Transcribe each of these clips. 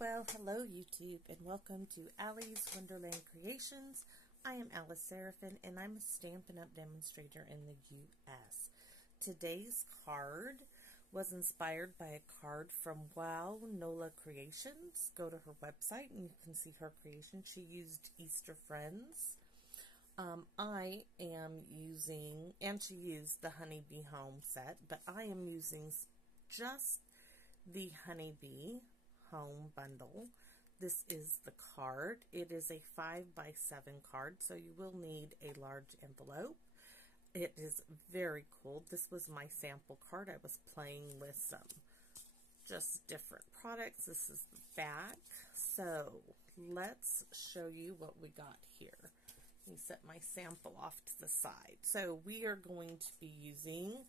Well, hello YouTube, and welcome to Allie's Wonderland Creations. I am Alice Seraphin, and I'm a Stampin' Up! Demonstrator in the U.S. Today's card was inspired by a card from Wow Nola Creations. Go to her website and you can see her creation. She used Easter Friends. I am using, and she used the Honeybee Home set, but I am using just the Honeybee Home bundle. This is the card. It is a 5x7 card, so you will need a large envelope. It is very cool. This was my sample card. I was playing with some just different products. This is the back. So let's show you what we got here. Let me set my sample off to the side. So we are going to be using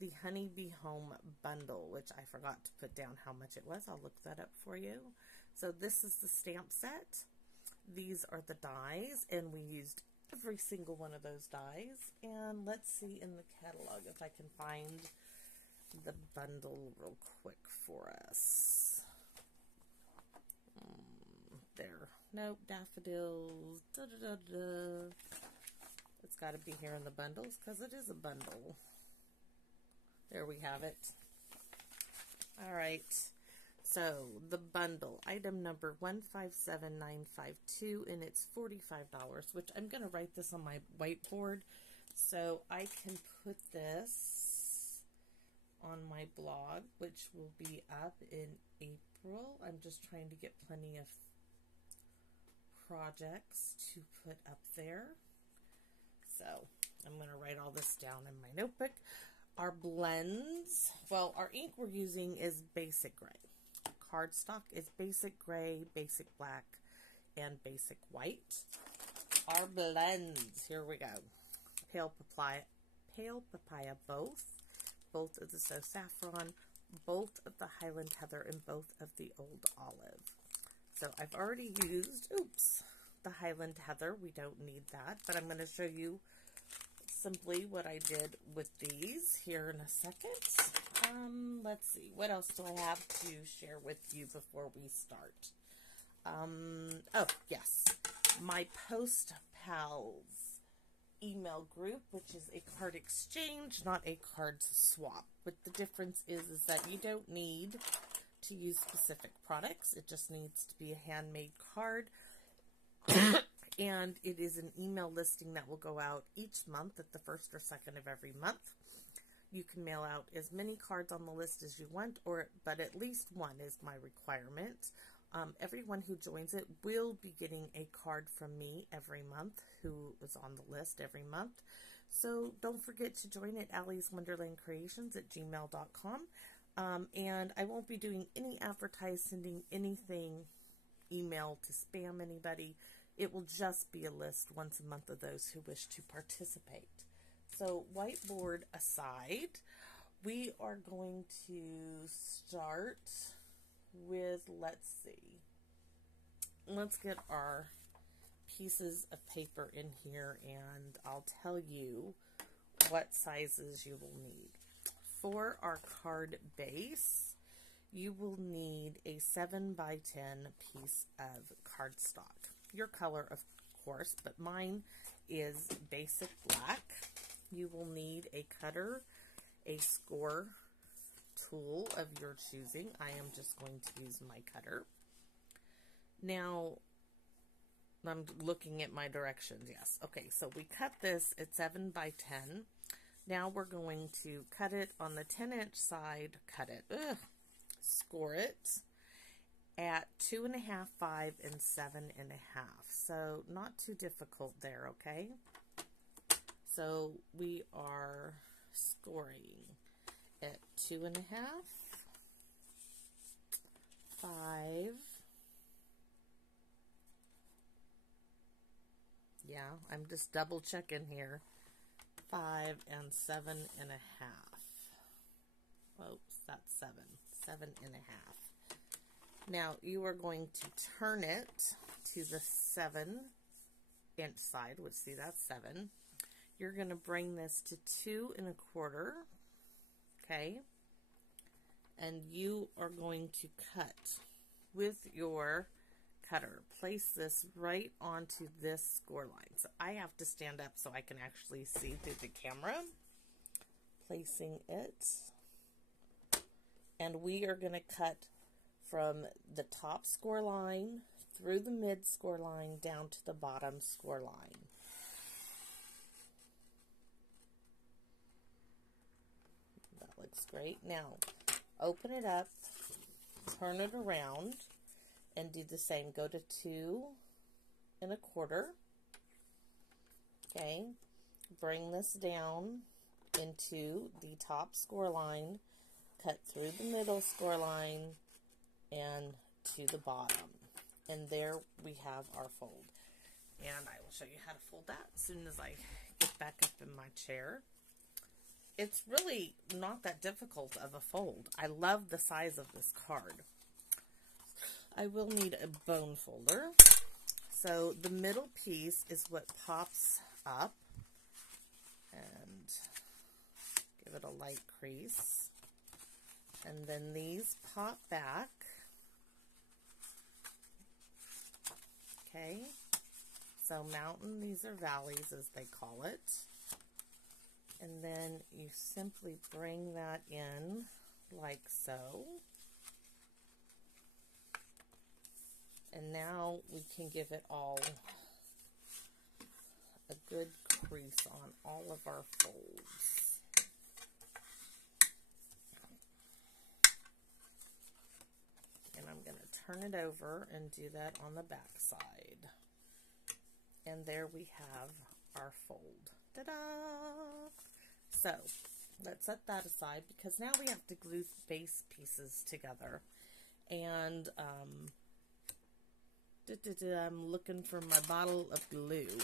the Honeybee Home bundle, which I forgot to put down how much it was. I'll look that up for you. So this is the stamp set. These are the dies, and we used every single one of those dies. And let's see in the catalog if I can find the bundle real quick for us. There. Nope, daffodils. Da, da, da, da. It's got to be here in the bundles because it is a bundle. There we have it. All right. So the bundle, item number 157952, and it's $45, which I'm going to write this on my whiteboard so I can put this on my blog, which will be up in April. I'm just trying to get plenty of projects to put up there. So I'm going to write all this down in my notebook. Our blends, well, our ink we're using is basic gray. Cardstock is basic gray, basic black, and basic white. Our blends, here we go. Pale papaya both of the So Saffron, both of the Highland Heather, and both of the Old Olive. So I've already used, the Highland Heather. We don't need that, but I'm going to show you simply what I did with these here in a second. Let's see, what else do I have to share with you before we start? Oh, yes, my Post Pals email group, which is a card exchange, not a card swap. But the difference is that you don't need to use specific products. It just needs to be a handmade card. And it is an email listing that will go out each month at the 1st or 2nd of every month. You can mail out as many cards on the list as you want, but at least one is my requirement. Everyone who joins it will be getting a card from me every month who is on the list every month. So don't forget to join at Allie's Wonderland Creations at gmail.com. And I won't be doing any sending anything email to spam anybody. It will just be a list once a month of those who wish to participate. So whiteboard aside, we are going to start with, let's see, let's get our pieces of paper in here and I'll tell you what sizes you will need. For our card base, you will need a 7x10 piece of cardstock. Your color, of course, but mine is basic black. You will need a cutter, a score tool of your choosing. I am just going to use my cutter. Now, I'm looking at my directions. Yes. Okay, so we cut this at 7x10. Now we're going to cut it on the 10-inch side, score it at 2.5, 5, and 7.5. So not too difficult there, okay? So we are scoring at 2.5, 5. Yeah, I'm just double checking here. 5 and 7.5. Oops, that's 7. 7.5. Now you are going to turn it to the 7-inch side, which, see, that's 7. You're going to bring this to 2 1/4, okay? And you are going to cut with your cutter, place this right onto this score line. So I have to stand up so I can actually see through the camera. Placing it. And we are going to cut from the top score line through the mid score line down to the bottom score line. That looks great. Now, open it up, turn it around, and do the same. Go to 2 1/4. Okay. Bring this down into the top score line, cut through the middle score line, and to the bottom. And there we have our fold. And I will show you how to fold that as soon as I get back up in my chair. It's really not that difficult of a fold. I love the size of this card. I will need a bone folder. So the middle piece is what pops up. And give it a light crease. And then these pop back. Okay. So mountain, these are valleys as they call it. And then you simply bring that in like so. And now we can give it all a good crease on all of our folds. And I'm going to turn it over and do that on the back side. And there we have our fold. Ta-da! So, let's set that aside because now we have to glue base pieces together. And I'm looking for my bottle of glue.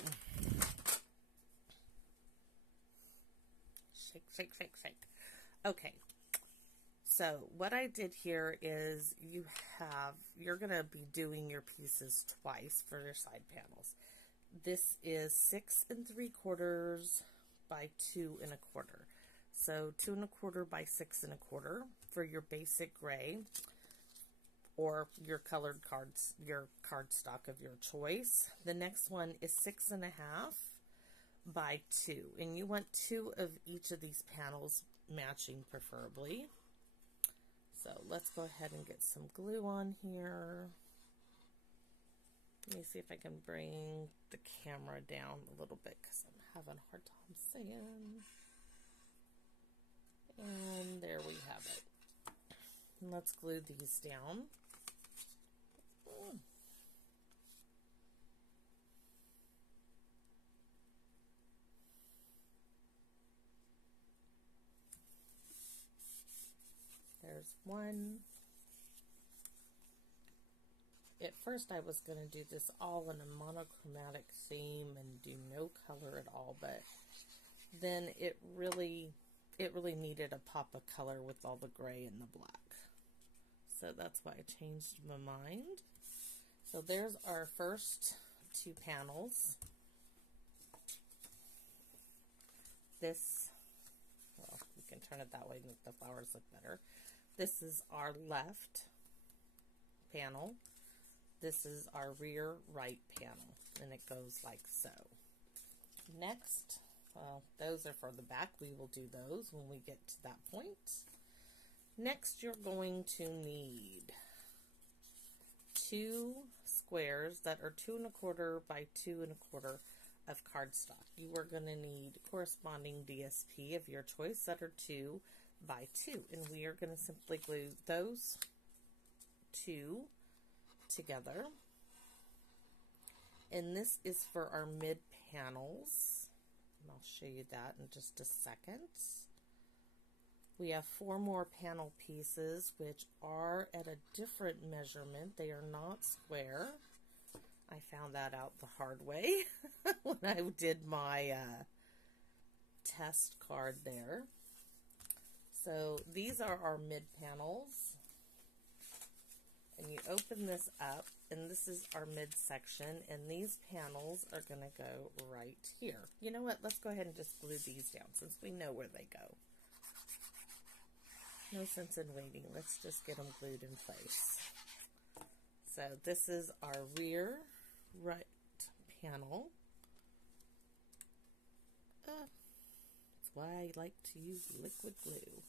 Shake, shake, shake, shake. Okay. So what I did here is you're going to be doing your pieces twice for your side panels. This is 6 3/4 by 2 1/4. So 2 1/4 by 6 1/4 for your basic gray or your colored cards, your cardstock of your choice. The next one is 6 1/2 by 2, and you want 2 of each of these panels matching preferably. So let's go ahead and get some glue on here. Let me see if I can bring the camera down a little bit because I'm having a hard time seeing. And there we have it. And let's glue these down. There's one. At first I was going to do this all in a monochromatic theme and do no color at all, but then it really needed a pop of color with all the gray and the black. So that's why I changed my mind. So there's our first 2 panels. This, well, you can turn it that way to make the flowers look better. This is our left panel. This is our rear right panel, and it goes like so. Next, well, those are for the back. We will do those when we get to that point. Next, you're going to need 2 squares that are 2 1/4 by 2 1/4 of cardstock. You are going to need corresponding DSP of your choice that are 2 by 2, and we are going to simply glue those 2 together. And this is for our mid panels, and I'll show you that in just a second. We have 4 more panel pieces which are at a different measurement. They are not square. I found that out the hard way when I did my test card there. So these are our mid panels. And you open this up, and this is our midsection, and these panels are going to go right here. You know what? Let's go ahead and just glue these down since we know where they go. No sense in waiting. Let's just get them glued in place. So this is our rear right panel. That's why I like to use liquid glue.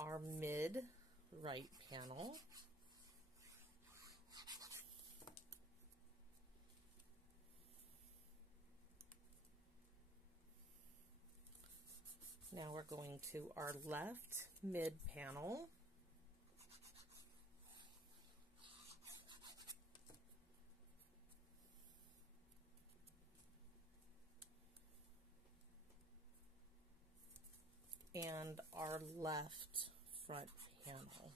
Our mid right panel. Now we're going to our left mid panel. And our left front panel.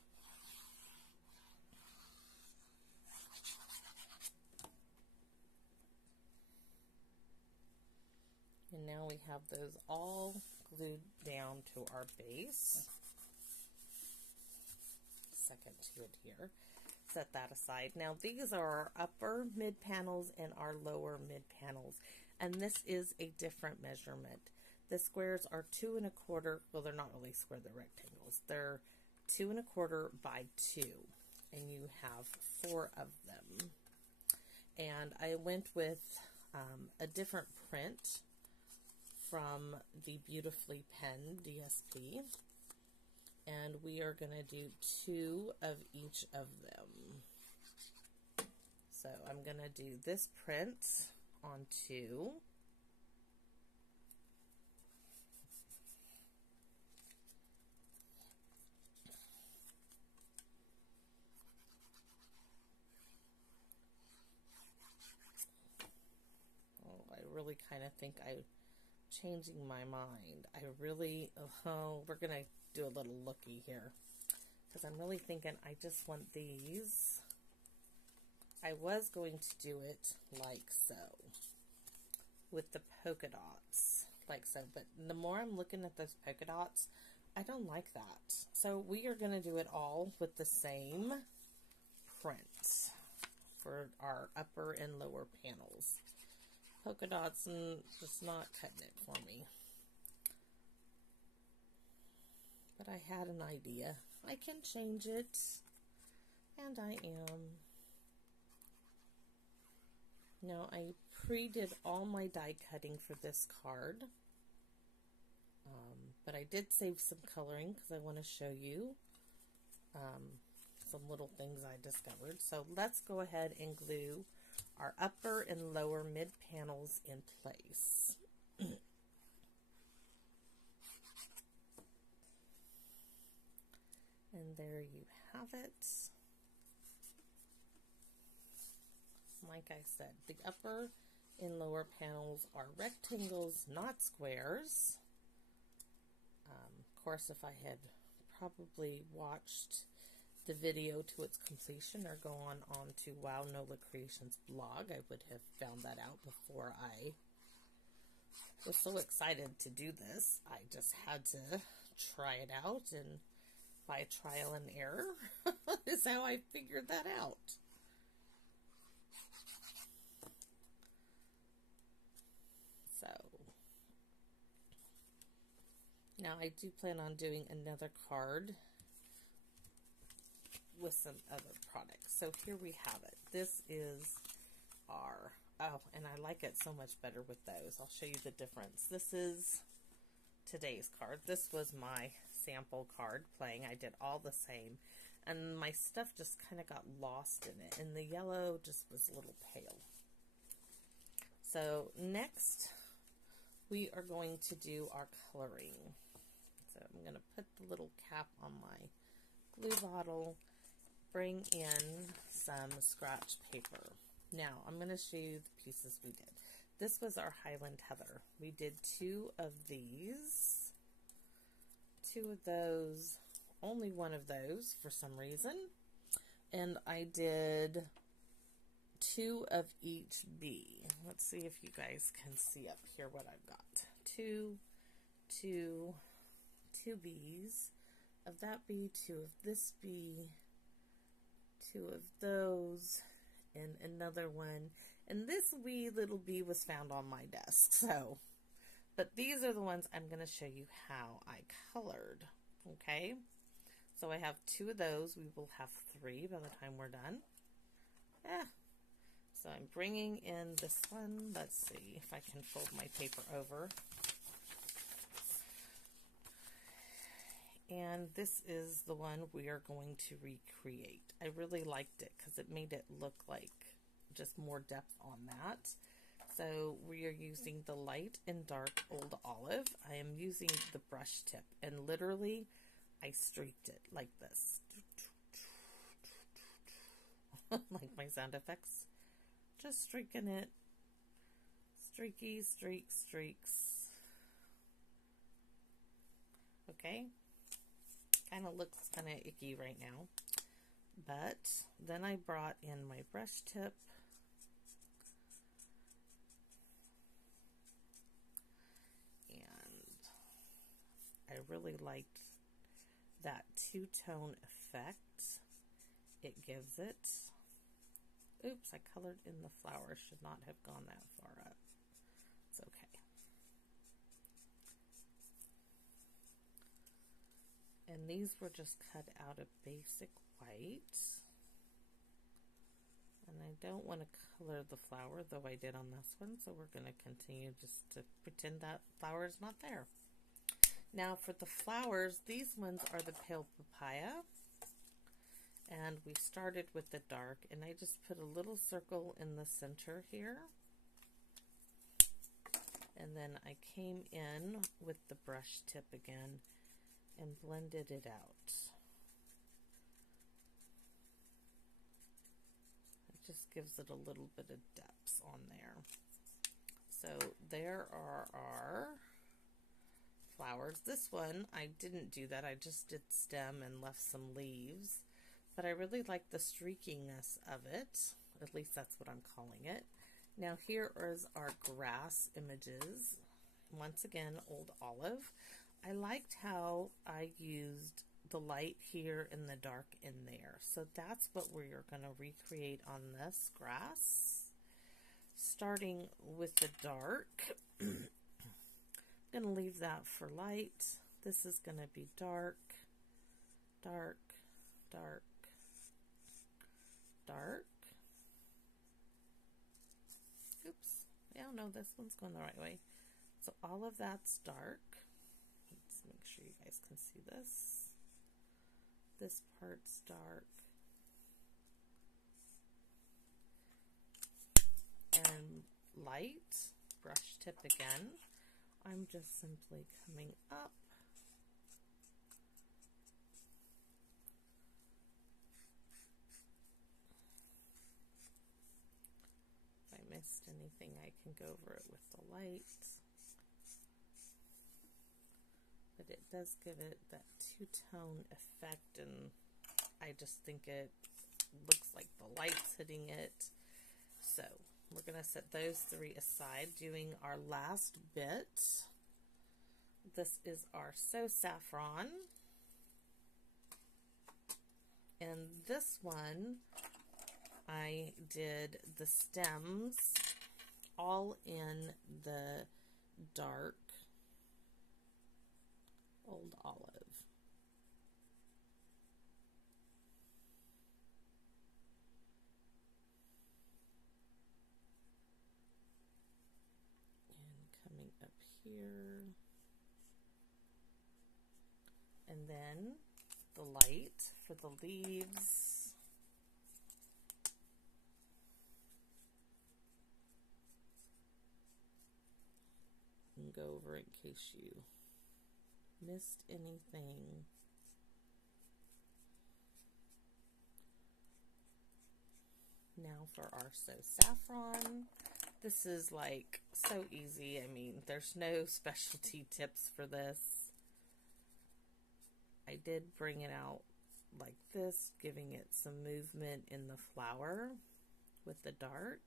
And now we have those all glued down to our base. Second to it here. Set that aside. Now these are our upper mid panels and our lower mid panels. And this is a different measurement. The squares are 2 1/4. Well, they're not really square, they're rectangles. They're 2 1/4 by 2. And you have 4 of them. And I went with a different print from the Beautifully Penned DSP, and we are going to do 2 of each of them. So I'm going to do this print on 2. Oh, I really kind of think I'm changing my mind. We're going to do a little looky here, because I'm really thinking I just want these. I was going to do it like so, with the polka dots, like so, but the more I'm looking at those polka dots, I don't like that. So we are going to do it all with the same print for our upper and lower panels. Polka dots and just not cutting it for me. But I had an idea. I can change it, and I am. Now I pre-did all my die cutting for this card, but I did save some coloring because I want to show you some little things I discovered. So let's go ahead and glue our upper and lower mid panels in place. And there you have it. Like I said, the upper and lower panels are rectangles, not squares. Of course, if I had probably watched the video to its completion or gone on to Wow Nola Creations blog, I would have found that out before I was so excited to do this. I just had to try it out, and by trial and error is how I figured that out. So now I do plan on doing another card with some other products. So here we have it. This is our, oh, and I like it so much better with those. I'll show you the difference. This is today's card. This was my sample card playing. I did all the same, and my stuff just kind of got lost in it, and the yellow just was a little pale. So next we are going to do our coloring. So I'm going to put the little cap on my glue bottle, bring in some scratch paper. Now I'm going to show you the pieces we did. This was our Highland Heather. We did 2 of these, 2 of those, only 1 of those for some reason, and I did 2 of each bee. Let's see if you guys can see up here what I've got. 2 bees of that bee, 2 of this bee, 2 of those, and another one. And this wee little bee was found on my desk. So, but these are the ones I'm going to show you how I colored. Okay, so I have 2 of those. We will have 3 by the time we're done. Eh. So I'm bringing in this one. Let's see if I can fold my paper over. And this is the one we are going to recreate. I really liked it because it made it look like just more depth on that. So we are using the light and dark Old Olive. I am using the brush tip, and literally I streaked it like this. Like my sound effects. Just streaking it. Streaky, streaks. Okay. Kind of looks kind of icky right now. But then I brought in my brush tip. And I really liked that two-tone effect it gives it. Oops, I colored in the flower. Should not have gone that far up. It's okay. And these were just cut out of basic white. And I don't want to color the flower, though I did on this one, so we're going to continue just to pretend that flower is not there. Now for the flowers, these ones are the pale papaya. And we started with the dark, and I just put a little circle in the center here. And then I came in with the brush tip again and blended it out. It just gives it a little bit of depth on there. So there are our flowers. This one, I didn't do that. I just did stem and left some leaves. But I really like the streakiness of it. At least that's what I'm calling it. Now here is our grass images. Once again, Old Olive. I liked how I used the light here and the dark in there. So that's what we're going to recreate on this grass. Starting with the dark. I'm going to leave that for light. This is going to be dark, dark, dark, dark. Oops. Yeah, no, this one's going the right way. So all of that's dark. Let's make sure you guys can see this. This part's dark. And light. Brush tip again. I'm just simply coming up. If I missed anything, I can go over it with the light. But it does give it that two-tone effect, and I just think it looks like the light's hitting it. So we're going to set those three aside, doing our last bit. This is our So Saffron. And this one, I did the stems all in the dark Old Olive. And coming up here. And then the light for the leaves. And go over it in case you missed anything. Now for our So Saffron. This is like so easy. I mean, there's no specialty tips for this. I did bring it out like this, giving it some movement in the flower with the dark.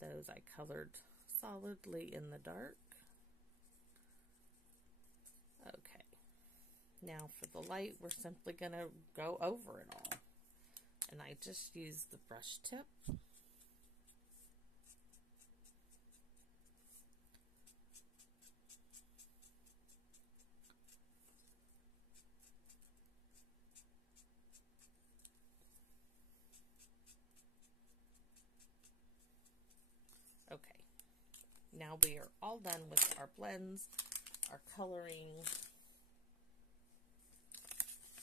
Those I colored solidly in the dark. Okay. Now for the light, we're simply going to go over it all. And I just used the brush tip. Okay, now we are all done with our blends, our coloring,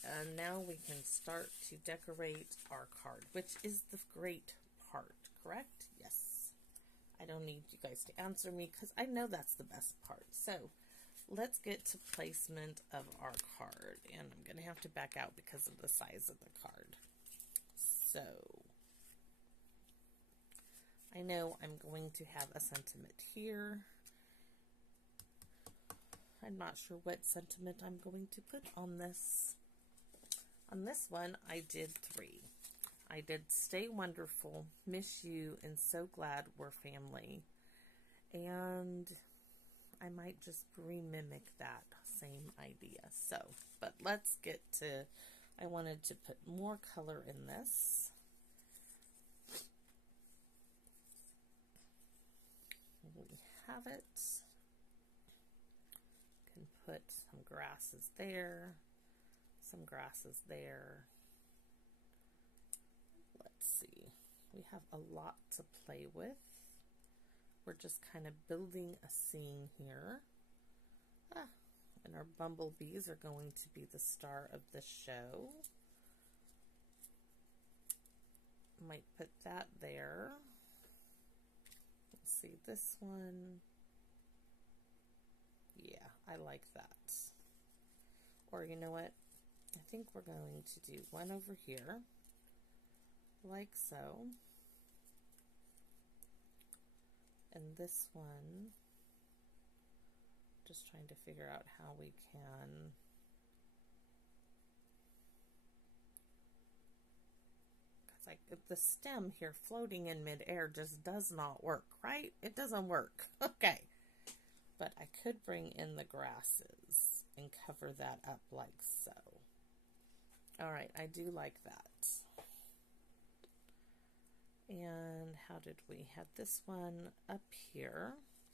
and now we can start to decorate our card, which is the great part, correct? Yes. I don't need you guys to answer me because I know that's the best part. So let's get to placement of our card, and I'm going to have to back out because of the size of the card. So I know I'm going to have a sentiment here. I'm not sure what sentiment I'm going to put on this. On this one, I did 3. I did stay wonderful, miss you, and so glad we're family. And I might just remimic that same idea. So, but let's get to, I wanted to put more color in this. We have it. Can put some grasses there, some grasses there. Let's see. We have a lot to play with. We're just kind of building a scene here. And our bumblebees are going to be the star of the show. Might put that there. Let's see, this one. Yeah, I like that. Or you know what? I think we're going to do one over here, like so. And this one, just trying to figure out how we can the stem here floating in midair just does not work, right? It doesn't work. Okay. But I could bring in the grasses and cover that up like so. All right, I do like that. And how did we have this one up here?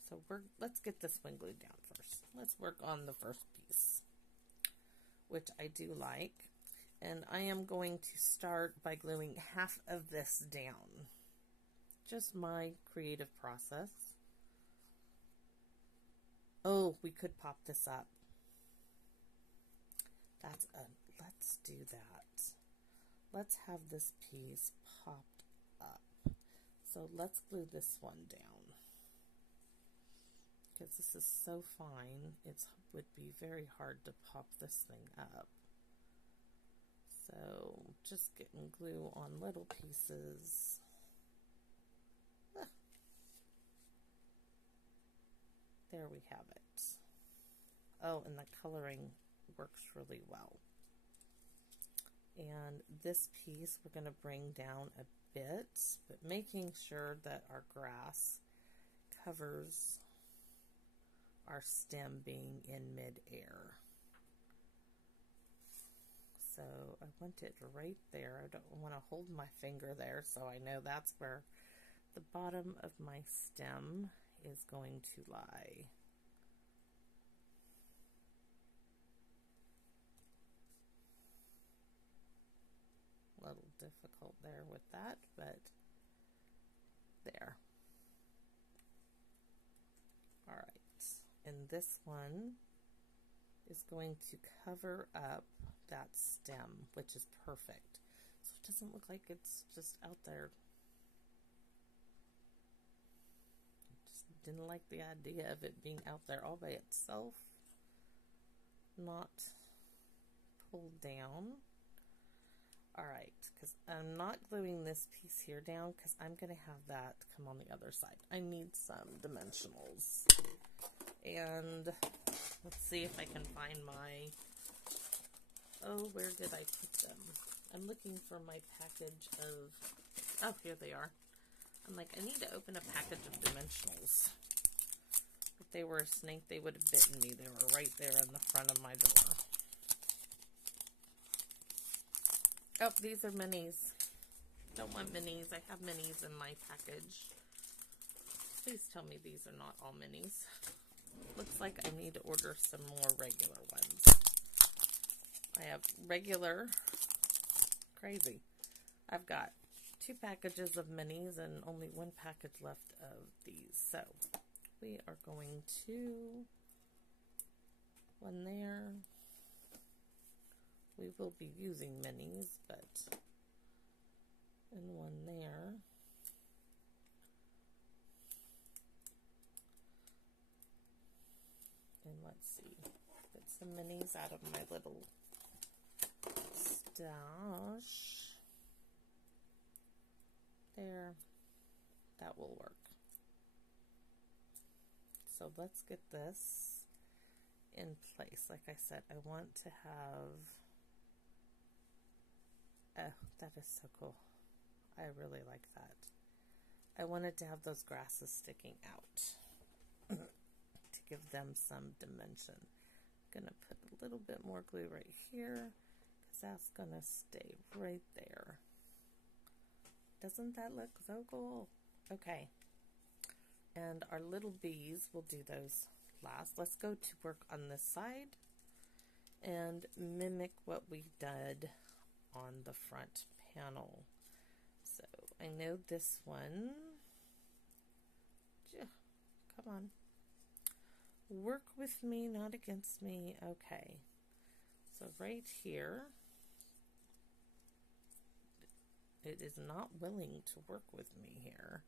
So let's get this one glued down first. Let's work on the first piece, which I do like. And I am going to start by gluing half of this down. Just my creative process. Oh, we could pop this up. Let's do that. Let's have this piece popped up. So let's glue this one down. Because this is so fine, it would be very hard to pop this thing up. So just getting glue on little pieces. There we have it. Oh, and the coloring works really well. And this piece we're going to bring down a bit, but making sure that our grass covers our stem being in mid-air. So I want it right there. I don't want to hold my finger there, so I know that's where the bottom of my stem is going to lie. A little difficult there with that, but there. All right, and this one is going to cover up that stem, which is perfect. So it doesn't look like it's just out there. Just didn't like the idea of it being out there all by itself, not pulled down. All right, because I'm not gluing this piece here down because I'm going to have that come on the other side. I need some dimensionals. And let's see if I can find my, oh, where did I put them? I'm looking for my package of, oh, here they are. I'm like, I need to open a package of dimensionals. If they were a snake, they would have bitten me. They were right there in the front of my door. Oh, these are minis. Don't want minis. I have minis in my package. Please tell me these are not all minis. Looks like I need to order some more regular ones. I have regular, crazy. I've got 2 packages of minis and only 1 package left of these. So we are going to one there. We will be using minis, but and one there. And let's see, get some minis out of my little stash. There, that will work. So let's get this in place. Like I said, I want to have, oh, that is so cool. I really like that. I wanted to have those grasses sticking out to give them some dimension. I'm gonna put a little bit more glue right here because that's gonna stay right there. Doesn't that look so cool? Okay. And our little bees, we'll do those last. Let's go to work on this side and mimic what we did on the front panel. So I know this one, come on, work with me, not against me. Okay, so right here, it is not willing to work with me here.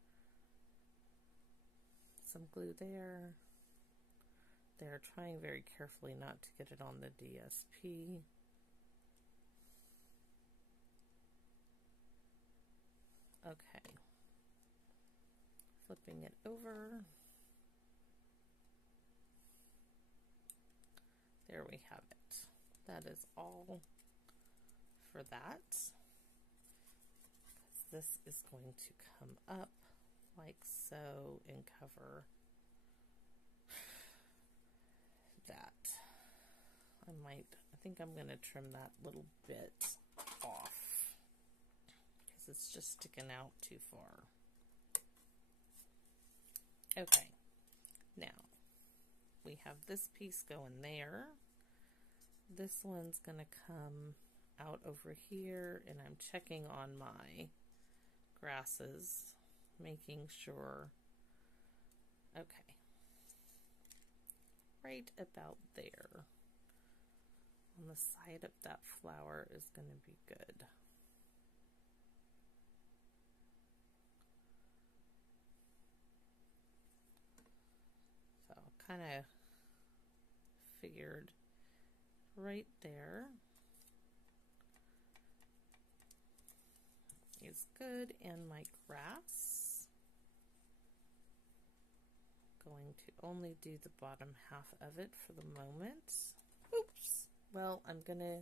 Some glue there. They're trying very carefully not to get it on the DSP. Okay. Flipping it over. There we have it. That is all for that. This is going to come up like so and cover that. I think I'm going to trim that little bit off because it's just sticking out too far. Okay, now we have this piece going there. This one's going to come out over here, and I'm checking on my grasses, making sure, okay, right about there on the side of that flower is going to be good. So kind of figured right there is good, and my grass, going to only do the bottom half of it for the moment. Oops. Well, I'm gonna,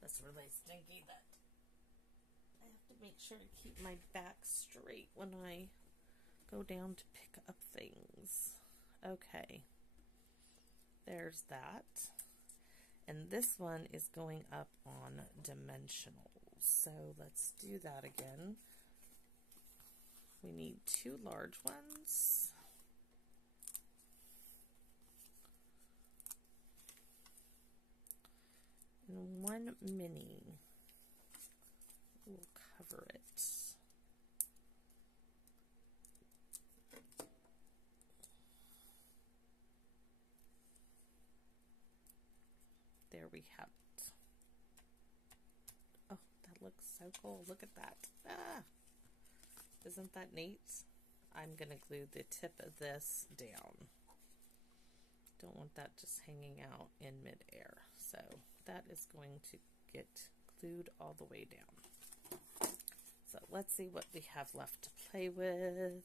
that's really stinky that I have to make sure to keep my back straight when I go down to pick up things. Okay, there's that. And this one is going up on dimensional. So let's do that again. We need 2 large ones. And 1 mini. We'll cover it. There we have it. Oh, that looks so cool. Look at that. Ah, isn't that neat? I'm going to glue the tip of this down. Don't want that just hanging out in midair. So that is going to get glued all the way down. So let's see what we have left to play with.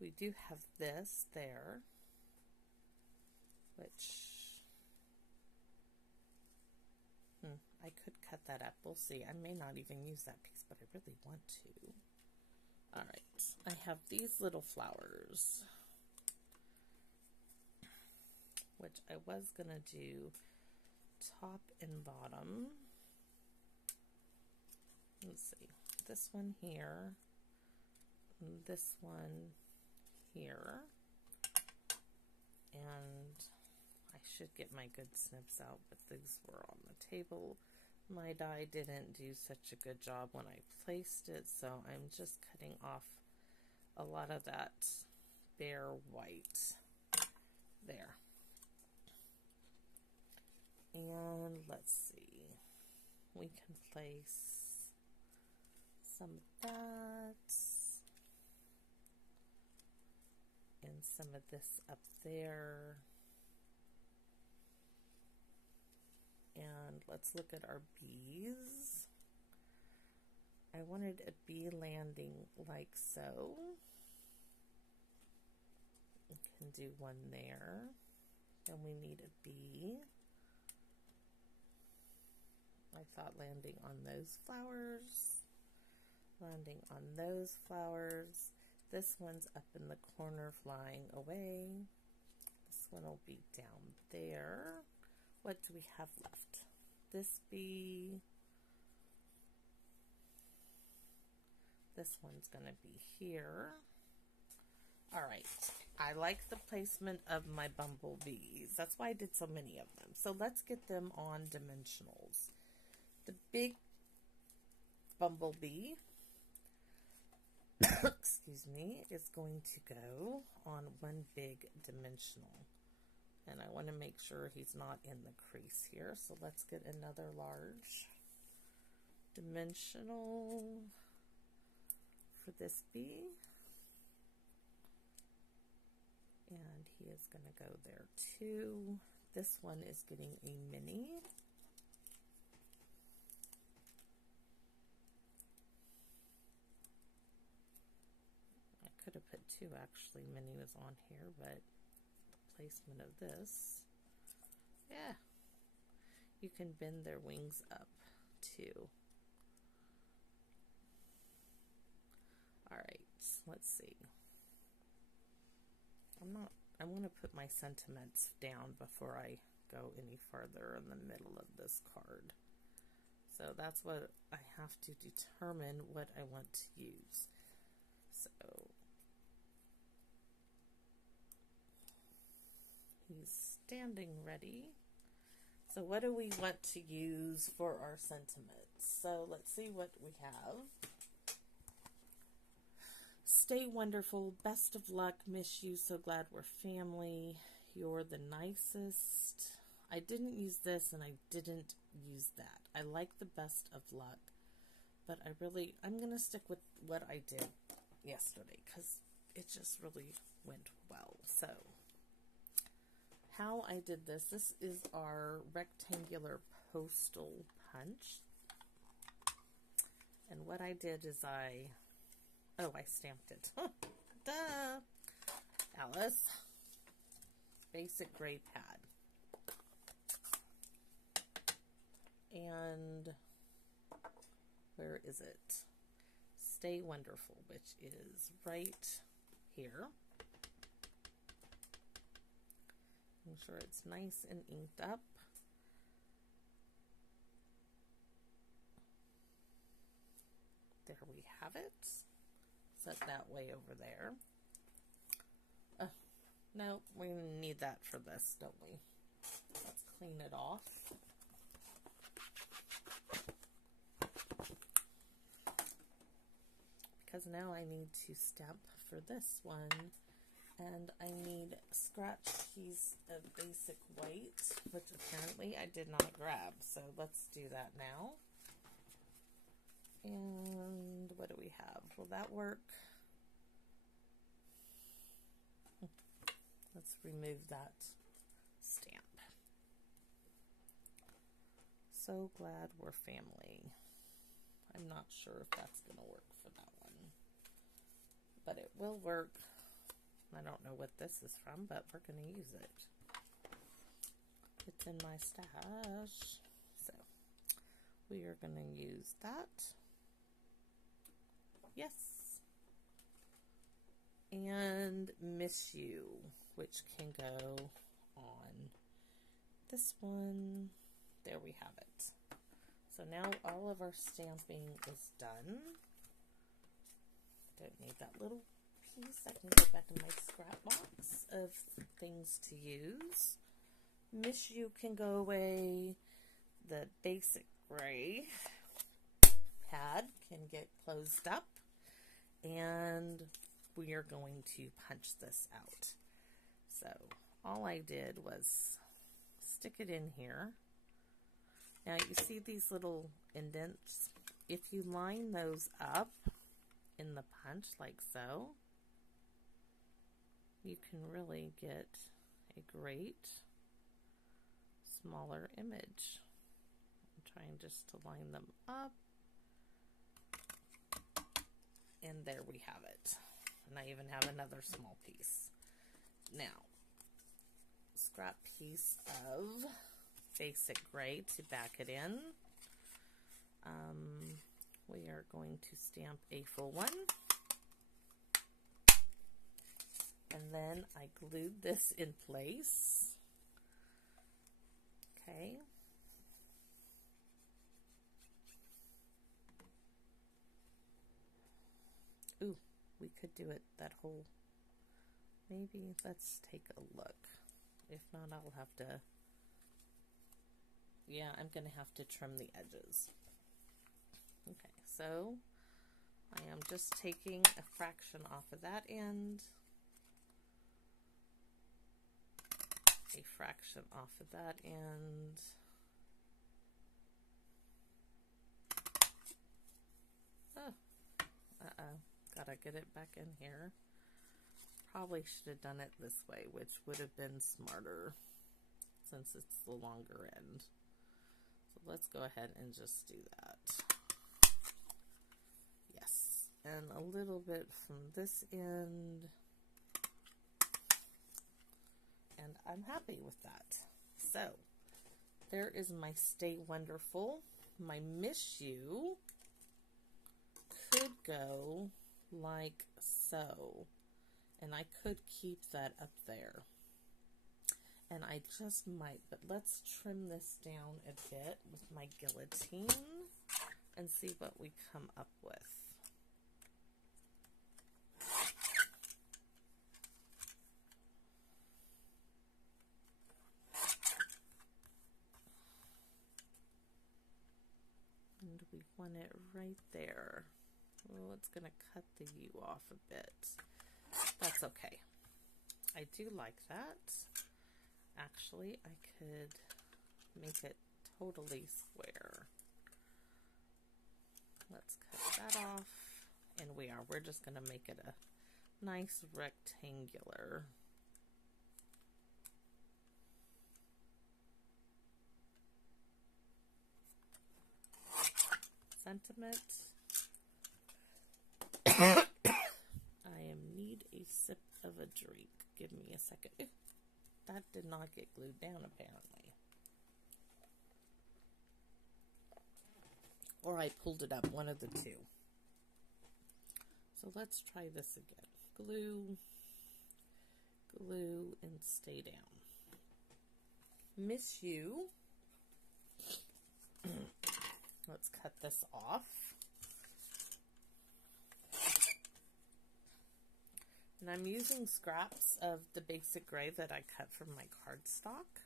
We do have this there, which I could cut that up. We'll see. I may not even use that piece, but I really want to. All right, I have these little flowers, which I was gonna do top and bottom. Let's see, this one here, this one here, and I should get my good snips out, but these were on the table. My die didn't do such a good job when I placed it, so I'm just cutting off a lot of that bare white there. And let's see, we can place some of that and some of this up there. And let's look at our bees. I wanted a bee landing like so. We can do one there. And we need a bee. I thought landing on those flowers. Landing on those flowers. This one's up in the corner flying away. This one will be down there. What do we have left? This bee. This one's going to be here. All right. I like the placement of my bumblebees. That's why I did so many of them. So let's get them on dimensionals. The big bumblebee, excuse me, is going to go on one big dimensional. And I want to make sure he's not in the crease here. So let's get another large dimensional for this bee. And he is going to go there too. This one is getting a mini. I could have put two actually. Mini was on here, but placement of this, yeah, you can bend their wings up too. All right, let's see. I want to put my sentiments down before I go any further in the middle of this card. So that's what I have to determine what I want to use. So he's standing ready. So what do we want to use for our sentiments? So let's see what we have. Stay wonderful. Best of luck. Miss you. So glad we're family. You're the nicest. I didn't use this and I didn't use that. I like the best of luck, but I'm going to stick with what I did yesterday because it just really went well. So how I did this is our rectangular postal punch. And what I did is I stamped it. Duh! Alice. Basic gray pad. And where is it? Stay Wonderful, which is right here. Make sure it's nice and inked up. There we have it. Set that way over there. No, we need that for this, don't we? Let's clean it off. Because now I need to stamp for this one. And I need scratch piece of basic white, which apparently I did not grab. So let's do that now. And what do we have? Will that work? Let's remove that stamp. So glad we're family. I'm not sure if that's going to work for that one, but it will work. I don't know what this is from, but we're going to use it. It's in my stash. So we are going to use that. Yes. And Miss You, which can go on this one. There we have it. So now all of our stamping is done. Don't need that little piece. I can go back in my scrap box of things to use. Miss You can go away. The basic gray pad can get closed up, and we are going to punch this out. So all I did was stick it in here. Now you see these little indents. If you line those up in the punch like so, you can really get a great smaller image. I'm trying just to line them up, and there we have it. And I even have another small piece. Now, scrap piece of basic gray to back it in. We are going to stamp a full one. And then I glued this in place. Okay. Ooh, we could do it that whole, maybe let's take a look. If not, I'll have to, yeah, I'm going to have to trim the edges. Okay, so I am just taking a fraction off of that end, a fraction off of that end, gotta get it back in here. Probably should have done it this way, which would have been smarter since it's the longer end. So let's go ahead and just do that. Yes, and a little bit from this end. And I'm happy with that. So there is my Stay Wonderful. My Miss You could go like so, and I could keep that up there, and I just might, but let's trim this down a bit with my guillotine and see what we come up with. And we want it right there. Well, it's going to cut the U off a bit. That's okay. I do like that. Actually, I could make it totally square. Let's cut that off. And we're just going to make it a nice rectangular. Sentiment. I need a sip of a drink. Give me a second. Ooh, that did not get glued down apparently. Or I pulled it up, one of the two. So let's try this again. Glue, glue, and stay down. Miss You. Let's cut this off. And I'm using scraps of the basic gray that I cut from my cardstock.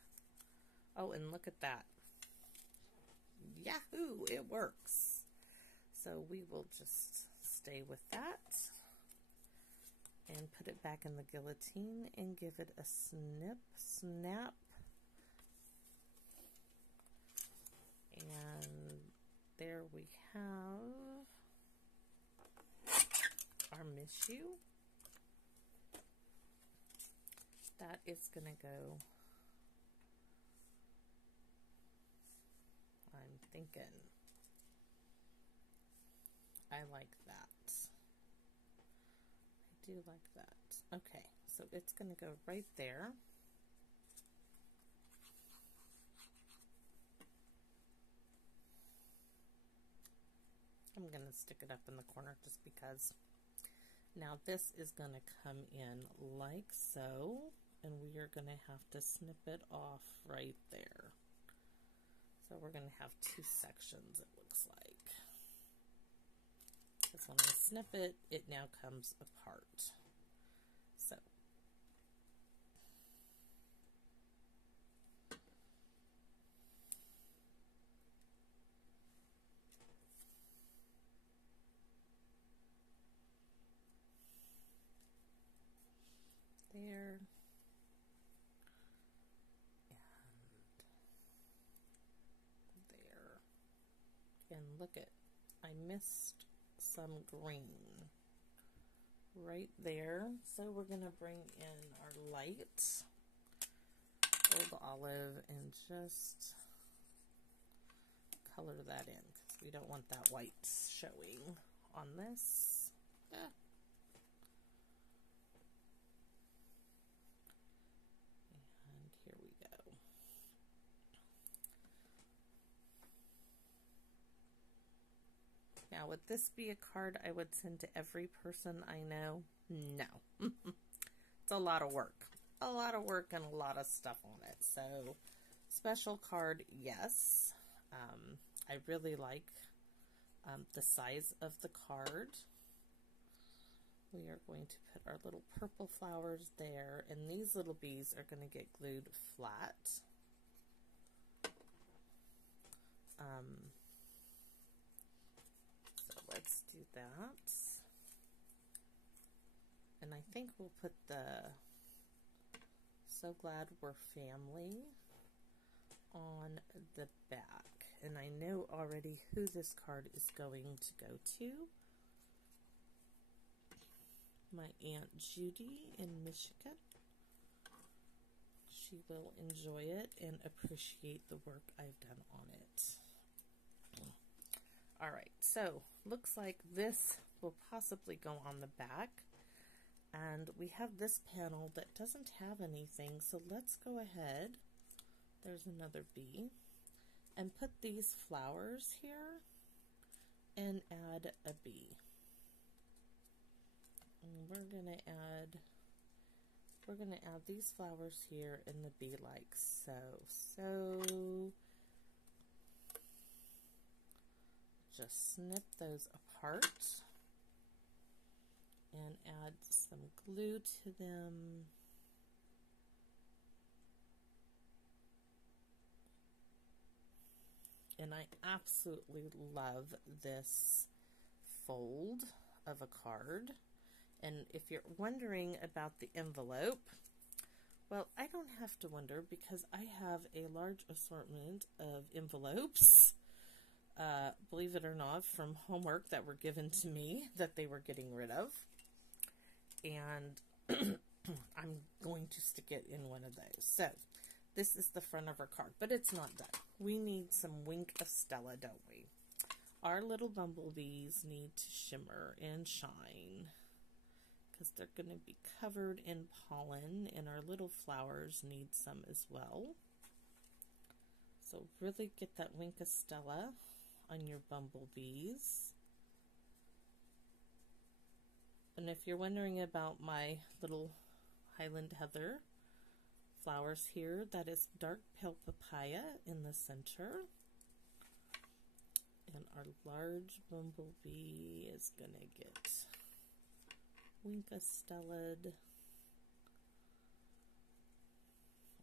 Oh, and look at that. Yahoo! It works. So we will just stay with that and put it back in the guillotine and give it a snap. And there we have our Miss You. That is going to go, I'm thinking, I like that. I do like that. Okay, so it's going to go right there. I'm going to stick it up in the corner just because. Now this is going to come in like so, and we are going to have to snip it off right there. So we're going to have two sections, it looks like. Because when I snip it, it now comes apart. So look at, I missed some green right there. So we're going to bring in our light, Old Olive, and just color that in because we don't want that white showing on this. And here we go. Now, would this be a card I would send to every person I know? No. It's a lot of work. A lot of work and a lot of stuff on it. So, special card, yes. I really like the size of the card. We are going to put our little purple flowers there, and these little bees are going to get glued flat. So let's do that. And I think we'll put the So Glad We're Family on the back. And I know already who this card is going to go to. My Aunt Judy in Michigan. She will enjoy it and appreciate the work I've done on it. Alright, so looks like this will possibly go on the back. And we have this panel that doesn't have anything, so let's go ahead. There's another bee. And put these flowers here and add a bee. And we're gonna add these flowers here and the bee like so. So just snip those apart and add some glue to them. And I absolutely love this fold of a card. And if you're wondering about the envelope, well, I don't have to wonder because I have a large assortment of envelopes, believe it or not, from homework that were given to me that they were getting rid of. And I'm going to stick it in one of those. So this is the front of our card, but it's not done. We need some Wink of Stella, don't we? Our little bumblebees need to shimmer and shine because they're going to be covered in pollen, and our little flowers need some as well. So really get that Wink of Stella on your bumblebees. And if you're wondering about my little Highland Heather flowers here, that is dark pale papaya in the center. And our large bumblebee is going to get Wink of Stella.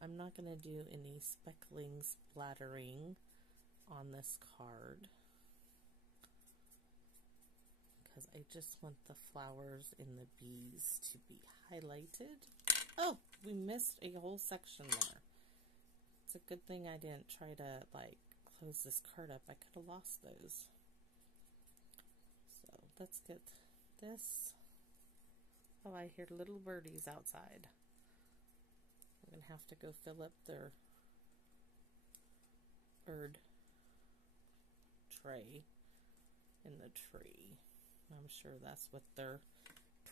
I'm not going to do any speckling splattering on this card because I just want the flowers and the bees to be highlighted. Oh, we missed a whole section there. It's a good thing I didn't try to like close this card up. I could have lost those. So let's get this. Oh, I hear little birdies outside. I'm going to have to go fill up their bird tray in the tree. I'm sure that's what they're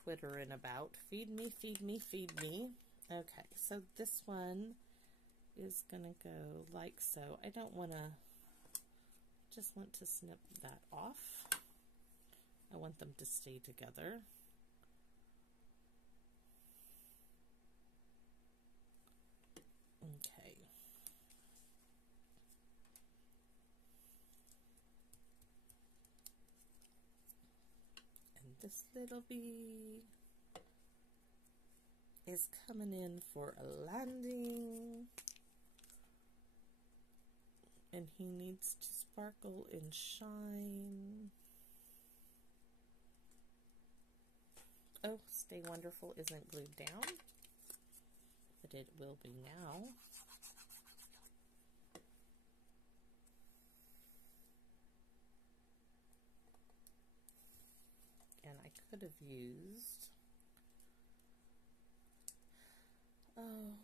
twittering about. Feed me, feed me, feed me. Okay, so this one is going to go like so. I don't want to, just want to snip that off. I want them to stay together. Okay. And this little bee is coming in for a landing. And he needs to sparkle and shine. Oh, Stay Wonderful isn't glued down, but it will be now. could have used. Oh,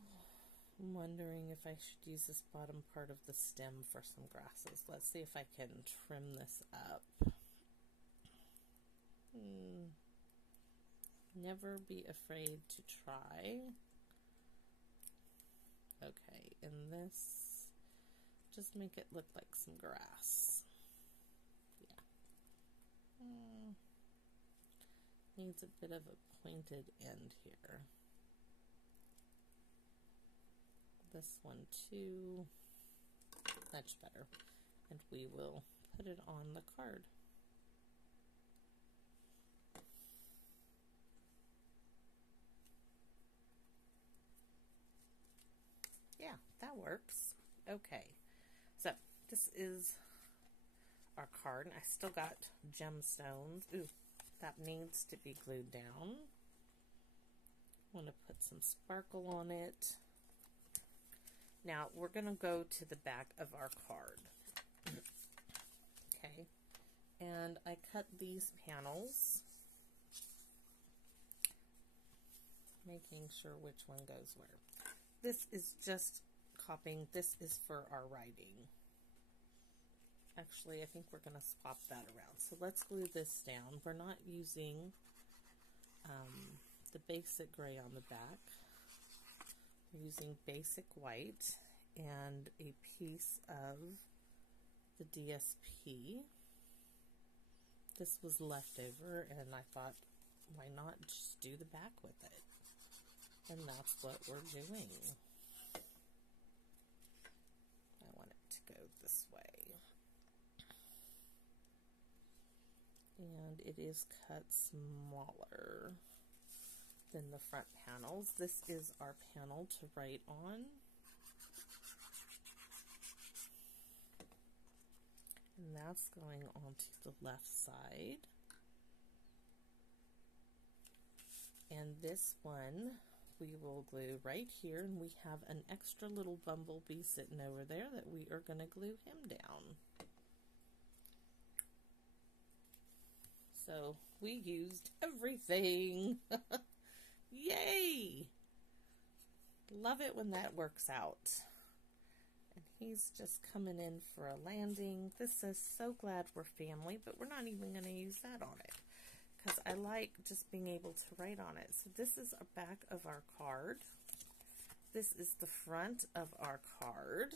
I'm wondering if I should use this bottom part of the stem for some grasses. Let's see if I can trim this up. Never be afraid to try. Okay, and this, just make it look like some grass. Yeah. Needs a bit of a pointed end here. This one too, much better. And we will put it on the card. Yeah, that works. Okay, so this is our card. I still got gemstones. Ooh, that needs to be glued down. I want to put some sparkle on it. Now we're going to go to the back of our card. Okay, and I cut these panels, making sure which one goes where. This is just copying. This is for our writing. Actually, I think we're going to swap that around. So let's glue this down. We're not using the basic gray on the back. We're using basic white and a piece of the DSP. This was left over, and I thought, why not just do the back with it? And that's what we're doing. I want it to go this way. And it is cut smaller than the front panels. This is our panel to write on. And that's going onto the left side. And this one we will glue right here, and we have an extra little bumblebee sitting over there that we are going to glue him down. So we used everything. Yay! Love it when that works out. And he's just coming in for a landing. This says, so glad we're family, but we're not even going to use that on it, because I like just being able to write on it. So this is the back of our card. This is the front of our card.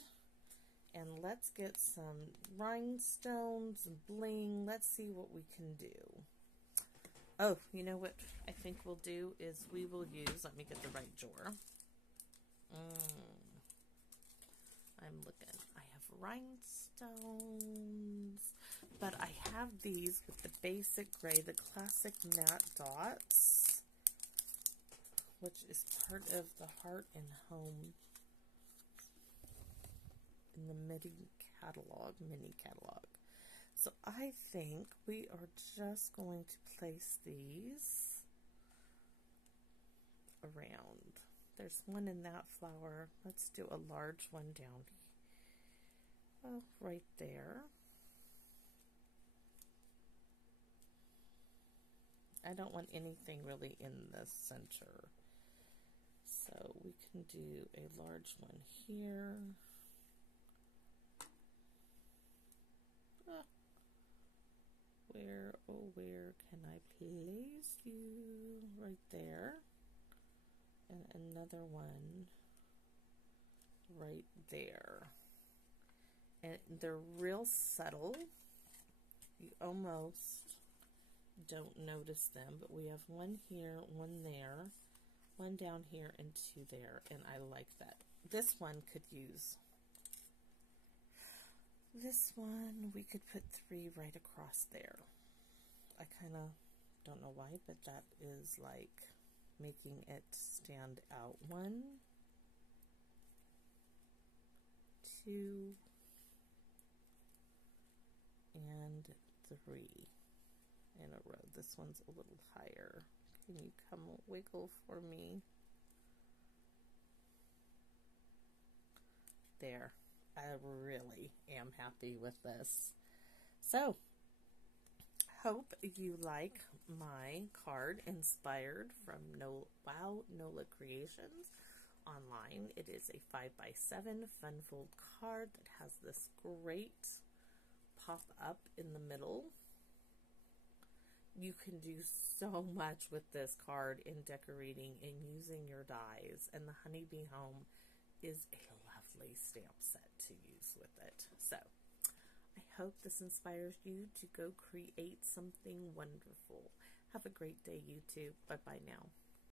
And let's get some rhinestones and bling. Let's see what we can do. Oh, you know what I think we'll do is we will use, let me get the right drawer. I'm looking. I have rhinestones, but I have these with the basic gray, the classic matte dots, which is part of the Heart and Home in the mini catalog. So I think we are just going to place these around. There's one in that flower. Let's do a large one down right there. I don't want anything really in the center. So we can do a large one here. Where, oh, where can I place you? Right there. And another one right there. And they're real subtle. You almost don't notice them, but we have one here, one there, one down here, and two there, and I like that. This one could use, this one, we could put 3 right across there. I kind of don't know why, but that is like making it stand out. 1, 2, and 3 in a row. This one's a little higher. Can you come wiggle for me? There. I really am happy with this. So, hope you like my card inspired from Wow Nola Creations online. It is a 5x7 fun fold card that has this great pop up in the middle. You can do so much with this card in decorating and using your dies, and the Honeybee Home is a lovely stamp set to use with it. So I hope this inspires you to go create something wonderful. Have a great day, you too. Bye-bye now.